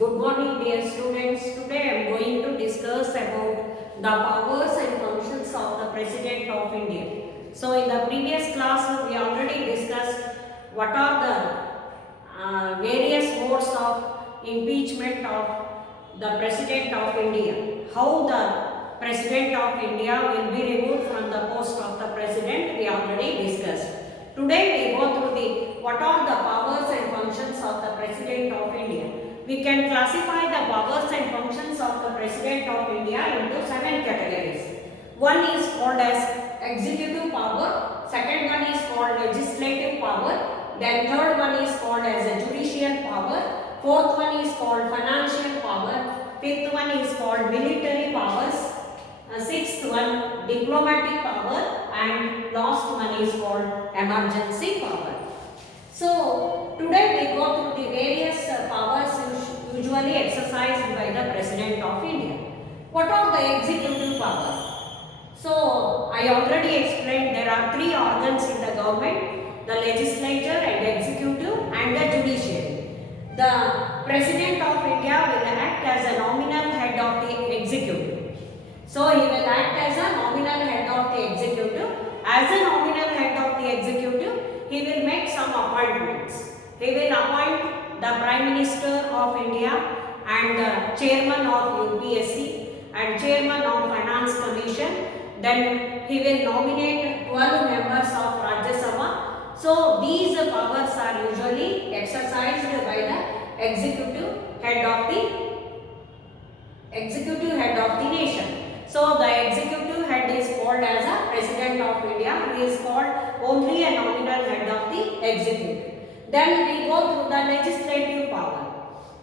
Good morning dear students. Today I am going to discuss about the powers and functions of the President of India. So in the previous class we already discussed what are the various modes of impeachment of the President of India. How the President of India will be removed from the post of the President we already discussed. Today we go through the what are the powers and functions of the President of India. We can classify the powers and functions of the President of India into 7 categories. One is called as executive power, second one is called legislative power, then third one is called as a judicial power, fourth one is called financial power, fifth one is called military powers, sixth one diplomatic power, and last one is called emergency power. So today we go through the various powers usually exercised by the President of India. What are the executive powers? So I already explained there are three organs in the government: the legislature and executive and the judiciary. The President of India will act as a nominal head of the executive. So he will act as a nominal head of the executive. As a nominal head of the executive, he will make some appointments. He will appoint the Prime Minister of India and the Chairman of UPSC and Chairman of Finance Commission. Then he will nominate 12 members of Rajya Sabha. So these powers are usually exercised by the executive head of the nation. So the executive head is called as a President of India. He is called only a nominal head of the executive. Then we go through the legislative power.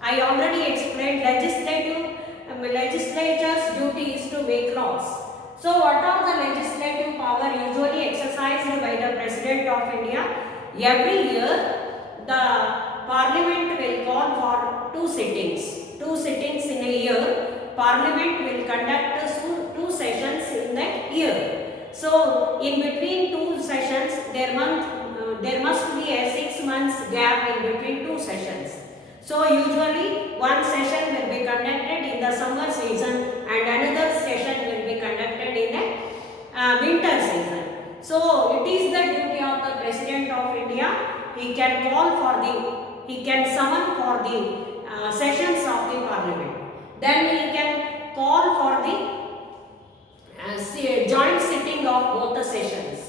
I already explained legislature's duty is to make laws. So what are the legislative power usually exercised by the President of India? Every year the Parliament will call for two sittings. Two sittings in a year. Parliament will conduct two sessions in the year. So in between two sessions there must be a 6 months gap in between two sessions. So usually one session will be conducted in the summer season and another session will be conducted in the winter season. So it is the duty of the President of India. He can summon for the sessions of the Parliament. Then he can call for the joint sitting of both the sessions.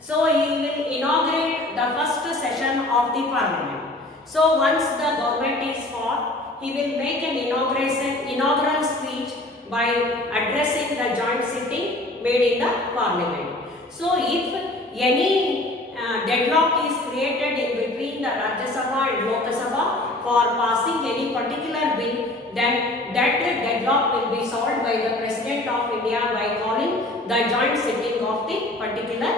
So he will inaugurate the first session of the Parliament. So once the government is formed, he will make an inaugural speech by addressing the joint sitting made in the Parliament. So if any deadlock is created in between the Rajya Sabha and Lok Sabha for passing any particular bill, then that deadlock will be solved by the President of India by calling the joint sitting of the particular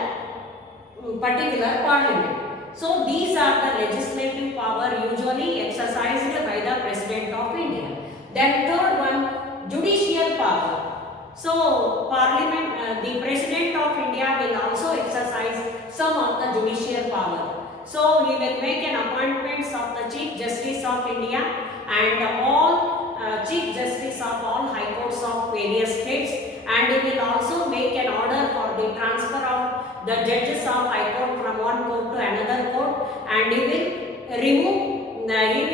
Parliament. So these are the legislative power usually exercised by the President of India. Then third one, judicial power. So the President of India will also exercise some of the judicial power. So he will make an appointments of the Chief Justice of India and all Chief Justice of all High Courts of various states, and he will also make an order for the transfer of the judges of High Court from one court to another court, and he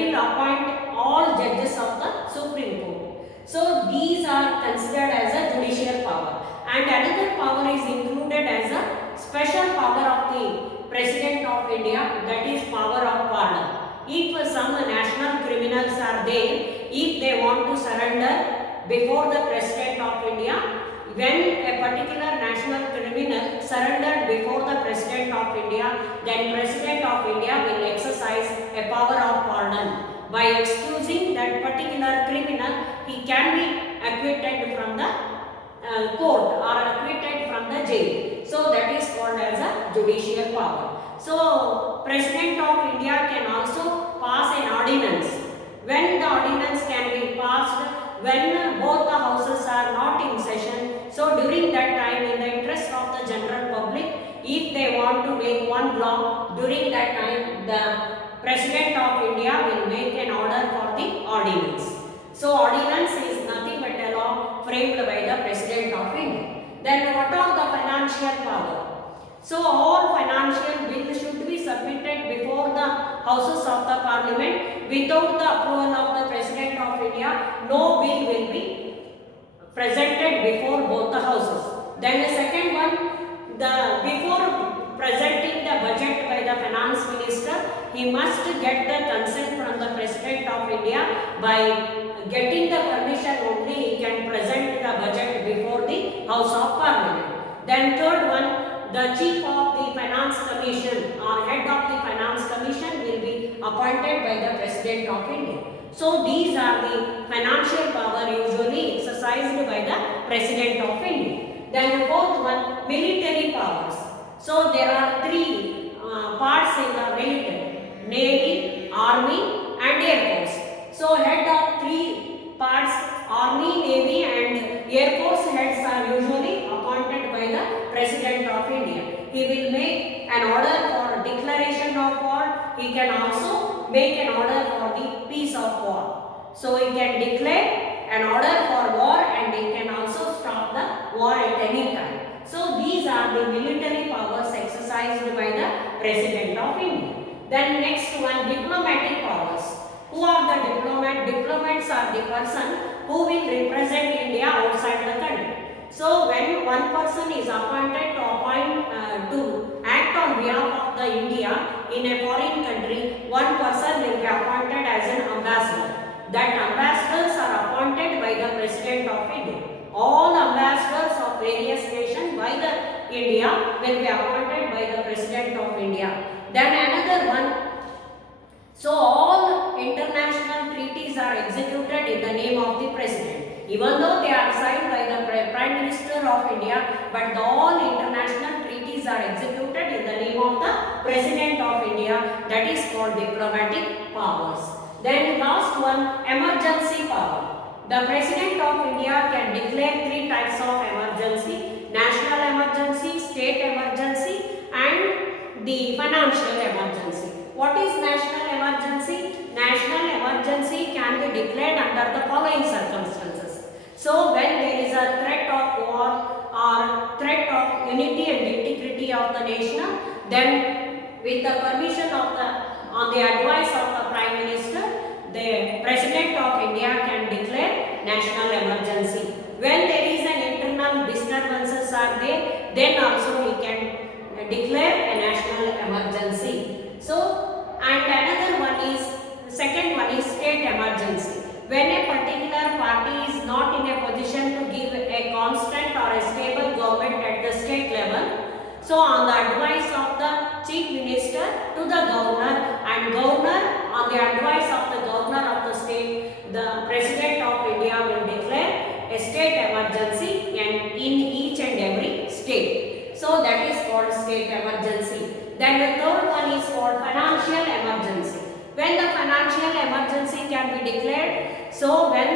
will appoint all judges of the Supreme Court. So these are considered as a judicial power. And another power is included as a special power of the President of India, that is power of pardon. If some national criminals are there, if they want to surrender before the President of India, when a particular national criminal surrendered before the President of India, then President of India will exercise a power of pardon. By excusing that particular criminal, he can be acquitted from the court or acquitted from the jail. So that is called as a judicial power. So President of India can also pass an ordinance. When the ordinance can be passed, when both the houses are not in session, so during that time, in the interest of the general public, if they want to make one law, during that time the President of India will make an order for the ordinance. So ordinance is nothing but a law framed by the President of India. Then what are the financial power? So all financial bills should be submitted before the houses of the parliament. Without the approval of the President of India, no bill will be presented before both the houses. Then the second one, before presenting the budget by the finance minister, he must get the consent from the President of India. By getting the permission only, he can present the budget before the House of Parliament. Then third one, the chief of the finance commission or head of the finance commission will be appointed by the President of India. So these are the financial power usually exercised by the President of India. Then the fourth one, military powers. So there are three parts in the military: Navy, Army and Air Force. So head of three parts, Army, Navy and Air Force heads are usually appointed by the President of India. He will make an order for declaration of war. He can also make an order for the peace of war. So he can declare an order for war and he can also stop the war at any time. So these are the military powers exercised by the President of India. Then next one, diplomatic powers. Who are the diplomat? Diplomats are the person who will represent India outside the country. So when one person is appointed to act on behalf of the India in a foreign country, one person will be appointed as an ambassador. That ambassadors are appointed by the President of India. All ambassadors of various nations by the India will be appointed by the President of India. Then another one, so all international treaties are executed in the name of the President. Even though they are signed by the Prime Minister of India, but all international treaties are executed in the name of the President of India. That is called diplomatic powers. Then last one, emergency power. The President of India can declare three types of emergency: national emergency, state emergency and the financial emergency. What is national emergency? National emergency can be declared under the following circumstances. So when there is a threat of war or threat of unity and integrity of the nation, then with the permission of on the advice of the Prime Minister, the President of India can declare national emergency. When there is an internal disturbances are there, then also he can declare a national emergency. So and another one is, second one is state emergency. When a particular party is not in a position to give a constant or a stable government at the state level, so on the advice of the chief minister to the governor, and governor on the advice of the governor of the state, the President of India will declare a state emergency and in each and every state. So that is called state emergency. Then the third one is called financial emergency. When the financial emergency can be declared, so when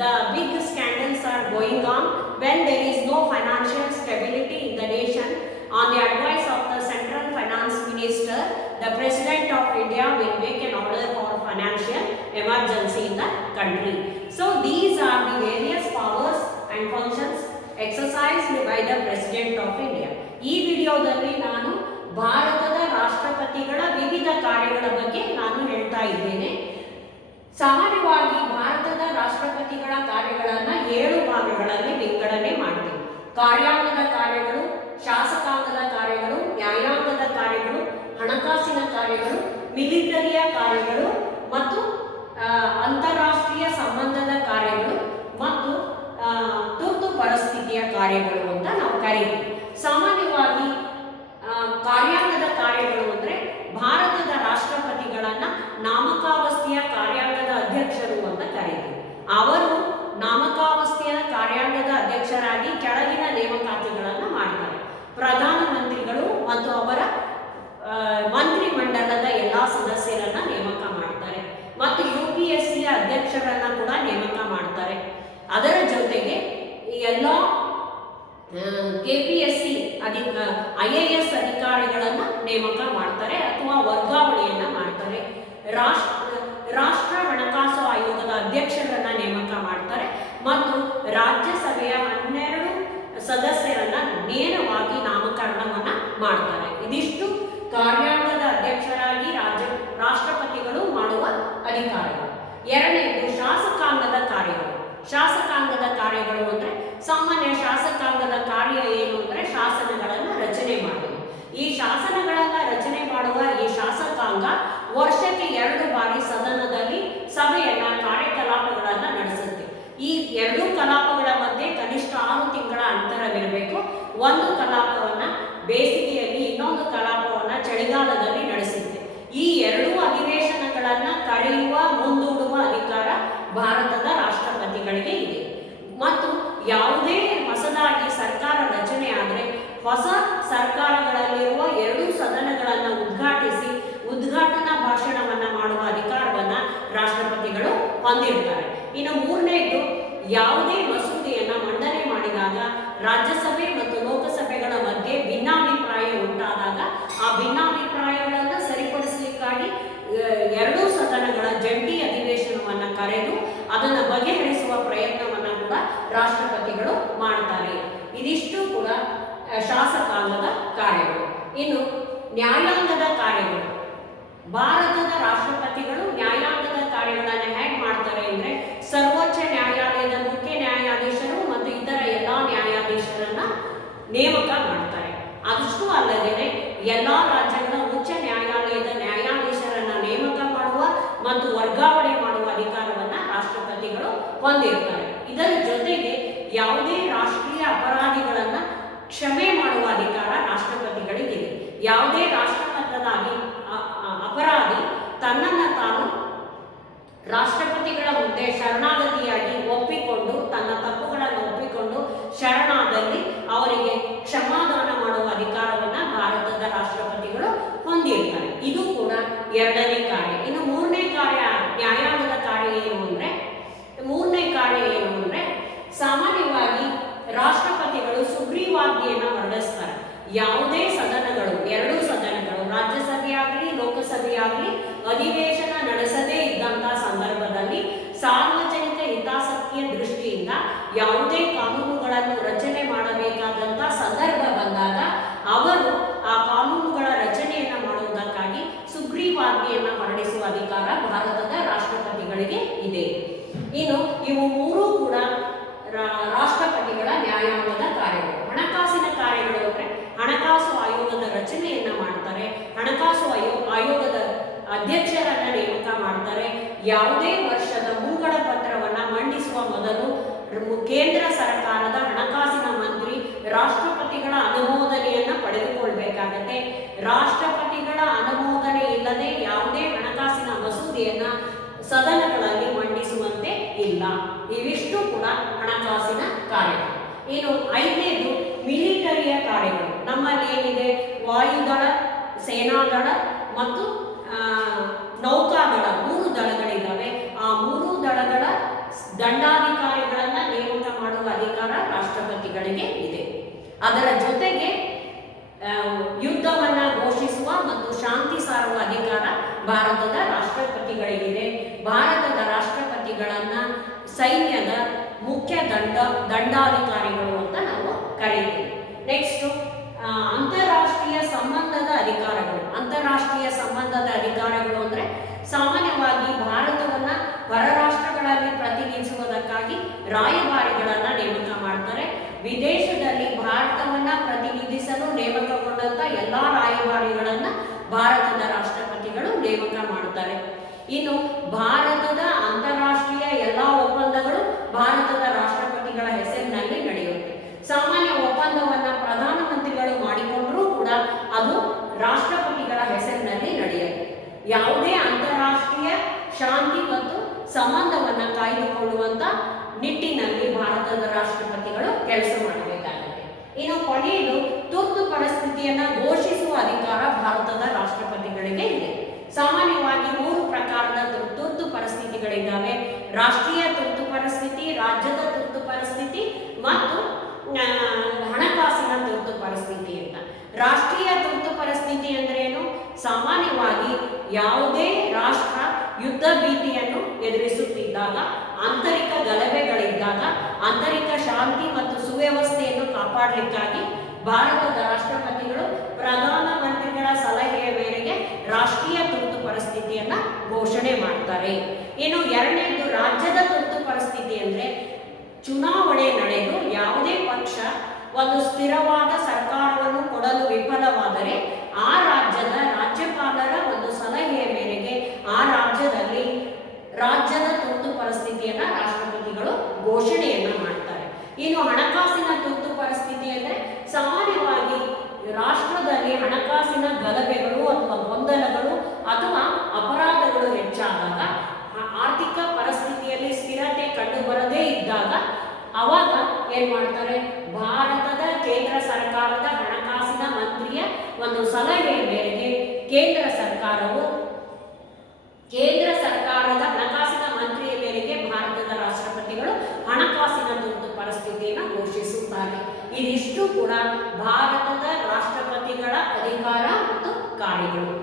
the big scandals are going on, when there is no financial stability in the nation, on the advice of the central finance minister, the President of India will make an order for financial emergency in the country. So these are the various powers and functions exercised by the President of India. ಈ ವಿಡಿಯೋದಲ್ಲಿ ನಾನು ಭಾರತದ ರಾಷ್ಟ್ರಪತಿಗಳ ವಿವಿಧ ಕಾರ್ಯಗಳ ಬಗ್ಗೆ ನಾನು ಹೇಳ್ತಾ ಇದ್ದೇನೆ. ಸಾಮಾನ್ಯವಾಗಿ ಭಾರತದ ರಾಷ್ಟ್ರಪತಿಗಳ ಕಾರ್ಯಗಳನ್ನು 7 ಭಾಗಗಳಲ್ಲಿ ವಿಂಗಡಣೆ ಮಾಡ್ತೀವಿ. ಕಾರ್ಯಾಂಗದ ಕಾರ್ಯಗಳು, ಶಾಸಕಾಂಗದ ಕಾರ್ಯಗಳು, ನ್ಯಾಯಾಂಗದ ಕಾರ್ಯಗಳು, ಹಣಕಾಸಿನ ಕಾರ್ಯಗಳು, ಮಿಲಿಟರಿಯ ಕಾರ್ಯಗಳು ಮತ್ತು ಅಂತಾರಾಷ್ಟ್ರೀಯ ಸಂಬಂಧದ ಕಾರ್ಯಗಳು ಮತ್ತು ತುರ್ತು ಪರಿಸ್ಥಿತಿಯ ಕಾರ್ಯಗಳು ಅಂತ ನಾವು ಕರೀತೀವಿ. ಸಾಮಾನ್ಯವಾಗಿ ಕಾರ್ಯಾಂಗದ ಕಾರ್ಯಗಳು ಅಂದರೆ ಭಾರತದ ರಾಷ್ಟ್ರಪತಿಗಳನ್ನ ನಾಮಕಾವಸ್ಥೆಯ ಕಾರ್ಯಾಂಗದ ಅಧ್ಯಕ್ಷರು ಅಂತ ಕರೀತೀವಿ. ಅವರು ನಾಮಕಾವಸ್ಥೆಯ ಕಾರ್ಯಾಂಗದ ಅಧ್ಯಕ್ಷರಾಗಿ ಕೆಳಗಿನ ನೇಮಕಾತಿಗಳನ್ನು ಮಾಡ್ತಾರೆ. ಪ್ರಧಾನಮಂತ್ರಿಗಳು ಮತ್ತು ಅವರ ಮಂತ್ರಿ ಮಂಡಲದ ಎಲ್ಲ ಸದಸ್ಯರನ್ನ ನೇಮಕ ಮಾಡ್ತಾರೆ ಮತ್ತು UPSC ಅಧ್ಯಕ್ಷರನ್ನ ಕೂಡ ನೇಮಕ ಮಾಡ್ತಾರೆ. ಅದರ ಜೊತೆಗೆ ಎಲ್ಲ KPSC IAS ಅಧಿಕಾರಿಗಳನ್ನ ನೇಮಕ ಮಾಡ್ತಾರೆ ಅಥವಾ ವರ್ಗಾವಣೆಯನ್ನ ಮಾಡ್ತಾರೆ. ರಾಷ್ಟ್ರ ಹಣಕಾಸು ಆಯೋಗದ ಅಧ್ಯಕ್ಷರನ್ನ ನೇಮಕ ಮಾಡ್ತಾರೆ ಮತ್ತು ರಾಜ್ಯಸಭೆಯ 12 ಸದಸ್ಯರನ್ನ ನೇರವಾಗಿ ನಾಮಕರಣವನ್ನ ಮಾಡ್ತಾರೆ. ಇದಿಷ್ಟು ಕಾರ್ಯಾಂಗದ ಅಧ್ಯಕ್ಷರಾಗಿ ರಾಷ್ಟ್ರಪತಿಗಳು ಮಾಡುವ ಅಧಿಕಾರಗಳು. ಎರಡನೇದು ಶಾಸಕಾಂಗದ ಕಾರ್ಯಗಳು. ಶಾಸಕಾಂಗದ ಕಾರ್ಯಗಳು ಅಂದ್ರೆ ಸಾಮಾನ್ಯ ಶಾಸಕಾಂಗದ ಕಾರ್ಯ ಏನು ಅಂದ್ರೆ ಶಾಸನಗಳನ್ನು ರಚನೆ ಮಾಡುವುದು. ಈ ಶಾಸನಗಳನ್ನು ರಚನೆ ಮಾಡುವ ಈ ಶಾಸಕಾಂಗ ವರ್ಷಕ್ಕೆ 2 ಬಾರಿ ಸದನದಲ್ಲಿ ಸಭೆಯನ್ನ ಕಾರ್ಯಕಲಾಪಗಳನ್ನ ನಡೆಸುತ್ತೆ. ಈ 2 ಕಲಾಪಗಳ ಮಧ್ಯೆ ಕನಿಷ್ಠ 6 ತಿಂಗಳ ಅಂತರವಿರಬೇಕು. ಒಂದು ಕಲಾಪವನ್ನ ಬೇಸಿಗೆಯಲ್ಲಿ, ಇನ್ನೊಂದು ಕಲಾಪವನ್ನ ಚಳಿಗಾಲದಲ್ಲಿ ನಡೆಸುತ್ತೆ. ಈ 2 ಅಧಿವೇಶನಗಳನ್ನ ಕರೆಯುವ, ಮುಂದೂಡುವ ಅಧಿಕಾರ ಭಾರತದ ರಾಷ್ಟ್ರಪತಿಗಳಿಗೆ ಇದೆ. ಮತ್ತು ಯಾವುದೇ ಹೊಸದಾಗಿ ಸರ್ಕಾರ ರಚನೆ ಆದರೆ ಹೊಸ ಸರ್ಕಾರಗಳಲ್ಲಿರುವ 2 ಸದನಗಳನ್ನು ಉದ್ಘಾಟಿಸಿ ಉದ್ಘಾಟನಾ ಭಾಷಣವನ್ನ ಮಾಡುವ ಅಧಿಕಾರವನ್ನ ರಾಷ್ಟ್ರಪತಿಗಳು ಹೊಂದಿರ್ತಾರೆ. ಇನ್ನು ಮೂರನೇದು, ಯಾವುದೇ ಮಸೂದೆಯನ್ನ ಮಂಡನೆ ಮಾಡಿದಾಗ ರಾಜ್ಯಸಭೆ ಮತ್ತು ಲೋಕಸಭೆಗಳ ಮಧ್ಯೆ ಭಿನ್ನಾಭಿಪ್ರಾಯ ಉಂಟಾದಾಗ ಆ ಭಿನ್ನಾಭಿಪ್ರಾಯಗಳನ್ನು ಸರಿಪಡಿಸಲಿಕ್ಕಾಗಿ 2 ಸದನಗಳ ಜಂಟಿ ಅಧಿವೇಶನವನ್ನು ಕರೆದು ಅದನ್ನು ಬಗೆಹರಿಸುವ ಪ್ರಯತ್ನವನ್ನು ಕೂಡ ರಾಷ್ಟ್ರಪತಿಗಳು ಮಾಡ್ತಾರೆ. ಇದಿಷ್ಟು ಕೂಡ ಶಾಸಕಾಂಗದ ಕಾರ್ಯಗಳು. ಇನ್ನು ನ್ಯಾಯಾಂಗದ ಕಾರ್ಯಗಳು. ಭಾರತದ ರಾಷ್ಟ್ರಪತಿಗಳು ನ್ಯಾಯಾಂಗದ ಕಾರ್ಯಗಳನ್ನು ಹೇಗೆ ಮಾಡ್ತಾರೆ ಅಂದ್ರೆ ಸರ್ವೋಚ್ಚ ನ್ಯಾಯಾಲಯದ ಮುಖ್ಯ ನ್ಯಾಯಾಧೀಶರು ಮತ್ತು ಇತರ ಎಲ್ಲಾ ನ್ಯಾಯಾಧೀಶರನ್ನ ನೇಮಕ ಮಾಡ್ತಾರೆ. ಅದಷ್ಟು ಅಲ್ಲದೆ ಎಲ್ಲಾ ರಾಜ್ಯಗಳ ಉಚ್ಚ ನ್ಯಾಯಾಲಯದ ನ್ಯಾಯಾಧೀಶರನ್ನ ನೇಮಕ ಮಾಡುವ ಮತ್ತು ವರ್ಗಾವಣೆ ಮಾಡುವ ಅಧಿಕಾರವನ್ನ ರಾಷ್ಟ್ರಪತಿಗಳು ಹೊಂದಿರ್ತಾರೆ. ಇದರ ಜೊತೆಗೆ ಯಾವುದೇ ರಾಷ್ಟ್ರೀಯ ಅಪರಾಧಿಗಳನ್ನ ಕ್ಷಮೆ ಮಾಡುವ ಅಧಿಕಾರ ರಾಷ್ಟ್ರಪತಿಗಳಿಗಿದೆ. ಯಾವುದೇ ರಾಷ್ಟ್ರಮಟ್ಟದ ಅಪರಾಧಿ ತನ್ನನ್ನು ತಾನು ರಾಷ್ಟ್ರಪತಿಗಳ ಮುಂದೆ ಶರಣಾಗತಿಯಾಗಿ ಒಪ್ಪಿಕೊಂಡು, ತನ್ನ ತಪ್ಪುಗಳನ್ನು ಒಪ್ಪಿಕೊಂಡು ಶರಣಾದಲ್ಲಿ ಅವರಿಗೆ ಕ್ಷಮಾದಾನ ಮಾಡುವ ಅಧಿಕಾರವನ್ನ ಭಾರತದ ರಾಷ್ಟ್ರಪತಿಗಳು ಹೊಂದಿರ್ತಾರೆ. ಇದು ಕೂಡ 2ನೇ ಕಾರ್ಯ. ಇನ್ನು 3ನೇ ಕಾರ್ಯ, ನ್ಯಾಯಾಂಗದ ಕಾರ್ಯ ಏನು ಅಂದ್ರೆ, 3ನೇ ಕಾರ್ಯ ಏನು ಅಂದ್ರೆ ಸಾಮಾನ್ಯವಾಗಿ ರಾಷ್ಟ್ರಪತಿಗಳು ಸುಗ್ರೀವಾಜ್ಞೆಯನ್ನು ಹೊರಡಿಸ್ತಾರೆ. ಯಾವುದೇ ಸದನಗಳು, 2 ಸದನಗಳು, ರಾಜ್ಯಸಭೆಯಾಗಲಿ ಲೋಕಸಭೆಯಾಗಲಿ ಅಧಿವೇಶನ ನಡೆಸದೇ ಇದ್ದಂತಹ ಸಂದರ್ಭದಲ್ಲಿ ಸಾರ್ವಜನಿಕ ಹಿತಾಸಕ್ತಿಯ ದೃಷ್ಟಿಯಿಂದ ಯಾವುದೇ ಕಾನೂನುಗಳನ್ನು ರಚನೆ ಮಾಡಬೇಕಾದಂತ ಸಂದರ್ಭ ಬಂದಾಗ ಅವರು ಆ ಕಾನೂನುಗಳ ರಚನೆಯನ್ನು ಮಾಡುವುದಕ್ಕಾಗಿ ಸುಗ್ರೀವಾಜ್ಞೆಯನ್ನು ಹೊರಡಿಸುವ ಅಧಿಕಾರ ಭಾರತದ ರಾಷ್ಟ್ರಪತಿಗಳಿಗೆ ಇದೆ. ಇನ್ನು ಇವು 3 ಕೂಡ ರಾಷ್ಟ್ರಪತಿಗಳ ನ್ಯಾಯಾಂಗದ ಕಾರ್ಯಗಳು. ಹಣಕಾಸಿನ ಕಾರ್ಯಗಳು ಅಂದ್ರೆ ಹಣಕಾಸು ಆಯೋಗದ ರಚನೆಯನ್ನ ಮಾಡ್ತಾರೆ. ಹಣಕಾಸು ಆಯೋಗದ ಅಧ್ಯಕ್ಷರನ್ನ ನೇಮಕ ಮಾಡ್ತಾರೆ. ಯಾವುದೇ ವರ್ಷದ ಮುಂಗಡ ಪತ್ರವನ್ನ ಮಂಡಿಸುವ ಮೊದಲು ಕೇಂದ್ರ ಸರ್ಕಾರದ ಹಣಕಾಸಿನ ಮಂತ್ರಿ ರಾಷ್ಟ್ರಪತಿಗಳ ಅನುಮೋದನೆಯನ್ನ ಪಡೆದುಕೊಳ್ಬೇಕಾಗತ್ತೆ. ರಾಷ್ಟ್ರಪತಿಗಳ ಅನುಮೋದನೆ ಇಲ್ಲದೆ ಯಾವುದೇ ಹಣಕಾಸಿನ ಮಸೂದೆಯನ್ನ ಸದನಗಳಲ್ಲಿ ಮಂಡಿಸುವಂತೆ ಇಲ್ಲ. ಇವಿಷ್ಟು ಕೂಡ ಹಣಕಾಸಿನ ಕಾರ್ಯಗಳು. ಇನ್ನು 5ನೇದು ಮಿಲಿಟರಿಯ ಕಾರ್ಯಗಳು. ನಮ್ಮಲ್ಲಿ ಏನಿದೆ, ವಾಯುದಳ, ಸೇನಾದಳ ಮತ್ತು ನೌಕಾದಳ 3 ದಳಗಳಿದ್ದಾವೆ. ಆ 3 ದಳಗಳ ದಂಡಾಧಿಕಾರಿಗಳನ್ನ ನೇಮಕ ಮಾಡುವ ಅಧಿಕಾರ ರಾಷ್ಟ್ರಪತಿಗಳಿಗೆ ಇದೆ. ಅದರ ಜೊತೆಗೆ ಯುದ್ಧವನ್ನ ಘೋಷಿಸುವ ಮತ್ತು ಶಾಂತಿ ಸಾರುವ ಅಧಿಕಾರ ಭಾರತದ ರಾಷ್ಟ್ರಪತಿಗಳಿಗಿದೆ. ಭಾರತದ ರಾಷ್ಟ್ರಪತಿಗಳನ್ನ ಸೈನ್ಯದ ಮುಖ್ಯ ದಂಡಾಧಿಕಾರಿಗಳು ಅಂತ ನಾವು ಕರೀತೀವಿ. ನೆಕ್ಸ್ಟ್, ಅಂತಾರಾಷ್ಟ್ರೀಯ ಸಂಬಂಧದ ಅಧಿಕಾರಗಳು. ಅಂತಾರಾಷ್ಟ್ರೀಯ ಸಂಬಂಧದ ಅಧಿಕಾರಗಳು ಅಂದ್ರೆ ಸಾಮಾನ್ಯವಾಗಿ ಭಾರತವನ್ನ ಹೊರರಾಷ್ಟ್ರಗಳಲ್ಲಿ ಪ್ರತಿನಿಧಿಸುವುದಕ್ಕಾಗಿ ರಾಯಭಾರಿಗಳನ್ನ ನೇಮಕ ಮಾಡ್ತಾರೆ. ವಿದೇಶದಲ್ಲಿ ಭಾರತವನ್ನ ಪ್ರತಿನಿಧಿಸಲು ನೇಮಕಗೊಂಡಂತ ಎಲ್ಲಾ ರಾಯಭಾರಿಗಳನ್ನ ಭಾರತದ ರಾಷ್ಟ್ರಪತಿಗಳು ನೇಮಕ ಮಾಡ್ತಾರೆ. ಇನ್ನು ಭಾರತದ ಅಂತಾರಾಷ್ಟ್ರೀಯ ಎಲ್ಲಾ ಒಪ್ಪಂದಗಳು ಭಾರತದ ರಾಷ್ಟ್ರಪತಿಗಳ ಹೆಸರಿನಲ್ಲಿ ನಡೆಯುತ್ತೆ. ಸಾಮಾನ್ಯ ಒಪ್ಪಂದವನ್ನ ಪ್ರಧಾನಮಂತ್ರಿಗಳು ಮಾಡಿಕೊಂಡ್ರೂ ಕೂಡ ಅದು ರಾಷ್ಟ್ರಪತಿಗಳ ಹೆಸರಿನಲ್ಲಿ ನಡೆಯುತ್ತೆ. ಯಾವುದೇ ಅಂತಾರಾಷ್ಟ್ರೀಯ ಶಾಂತಿ ಮತ್ತು ಸಂಬಂಧವನ್ನ ಕಾಯ್ದುಕೊಳ್ಳುವಂತ ನಿಟ್ಟಿನಲ್ಲಿ ಭಾರತದ ರಾಷ್ಟ್ರಪತಿಗಳು ಕೆಲಸ ಮಾಡಬೇಕಾಗುತ್ತೆ. ಇನ್ನು ಕೊನೆಯದು, ತುರ್ತು ಪರಿಸ್ಥಿತಿಯನ್ನ ಘೋಷಿಸುವ ಅಧಿಕಾರ ಭಾರತದ ರಾಷ್ಟ್ರಪತಿಗಳಿಗೆ ಇದೆ. ಸಾಮಾನ್ಯವಾಗಿ 3 ಪ್ರಕಾರದ ತುರ್ತು ಪರಿಸ್ಥಿತಿಗಳಿದ್ದಾವೆ. ರಾಷ್ಟ್ರೀಯ ತುರ್ತು ಪರಿಸ್ಥಿತಿ, ರಾಜ್ಯದ ತುರ್ತು ಪರಿಸ್ಥಿತಿ ಮತ್ತು ಹಣಕಾಸಿನ ತುರ್ತು ಪರಿಸ್ಥಿತಿ ಅಂತ. ರಾಷ್ಟ್ರೀಯ ತುರ್ತು ಪರಿಸ್ಥಿತಿ ಅಂದ್ರೇನು? ಸಾಮಾನ್ಯವಾಗಿ ಯಾವುದೇ ರಾಷ್ಟ್ರ ಯುದ್ಧ ಭೀತಿಯನ್ನು ಎದುರಿಸುತ್ತಿದ್ದಾಗ, ಆಂತರಿಕ ಗಲಭೆಗಳಿದ್ದಾಗ ಆಂತರಿಕ ಶಾಂತಿ ಮತ್ತು ಸುವ್ಯವಸ್ಥೆಯನ್ನು ಕಾಪಾಡಲಿಕ್ಕಾಗಿ ಭಾರತದ ರಾಷ್ಟ್ರಪತಿಗಳು ಪ್ರಧಾನಮಂತ್ರಿಗಳ ಸಲಹೆಯ ಮೇರೆಗೆ ರಾಷ್ಟ್ರೀಯ ತುರ್ತು ಪರಿಸ್ಥಿತಿಯನ್ನ ಘೋಷಣೆ ಮಾಡ್ತಾರೆ. ಇನ್ನು ಎರಡನೇದು ರಾಜ್ಯದ ತುರ್ತು ಪರಿಸ್ಥಿತಿ ಅಂದ್ರೆ ಚುನಾವಣೆ ನಡೆದು ಯಾವುದೇ ಪಕ್ಷ ಒಂದು ಸ್ಥಿರವಾದ ಸರ್ಕಾರವನ್ನು ಕೊಡಲು ವಿಫಲವಾದರೆ ಆ ರಾಜ್ಯದ ರಾಜ್ಯಪಾಲರ ಒಂದು ಸಲಹೆಯ ಮೇರೆಗೆ ಆ ರಾಜ್ಯದಲ್ಲಿ ರಾಜ್ಯದ ತುರ್ತು ಪರಿಸ್ಥಿತಿಯನ್ನ ರಾಷ್ಟ್ರಪತಿಗಳು ಘೋಷಣೆಯನ್ನ ಮಾಡ್ತಾರೆ. ಇನ್ನು ಹಣಕಾಸಿನ ತುರ್ತು ಪರಿಸ್ಥಿತಿ ಅಂದ್ರೆ ಸಾಮಾನ್ಯವಾಗಿ ರಾಷ್ಟ್ರದಲ್ಲಿ ಹಣಕಾಸಿನ ಗಲಭೆಗಳು ಅಥವಾ ಗೊಂದಲಗಳು ಅಥವಾ ಅಪರಾಧಗಳು ಹೆಚ್ಚಾದಾಗ, ಆರ್ಥಿಕ ಪರಿಸ್ಥಿತಿಯಲ್ಲಿ ಸ್ಥಿರತೆ ಕಂಡು ಬರದೇ ಇದ್ದಾಗ ಅವಾಗ ಏನ್ ಮಾಡ್ತಾರೆ, ಭಾರತದ ಕೇಂದ್ರ ಸರ್ಕಾರದ ಹಣಕಾಸಿನ ಮಂತ್ರಿಯ ಒಂದು ಸಲಹೆಯ ಮೇರೆಗೆ ಕೇಂದ್ರ ಸರ್ಕಾರದ ಹಣಕಾಸಿನ ಮಂತ್ರಿಯ ಮೇರೆಗೆ ಭಾರತದ ರಾಷ್ಟ್ರಪತಿಗಳು ಹಣಕಾಸಿನ ತುರ್ತು ಪರಿಸ್ಥಿತಿಯನ್ನು ಘೋಷಿಸುತ್ತಾರೆ. ಇದಿಷ್ಟು ಕೂಡ ಭಾರತದ ರಾಷ್ಟ್ರಪತಿಗಳ ಅಧಿಕಾರ ಮತ್ತು ಕಾರ್ಯಗಳು.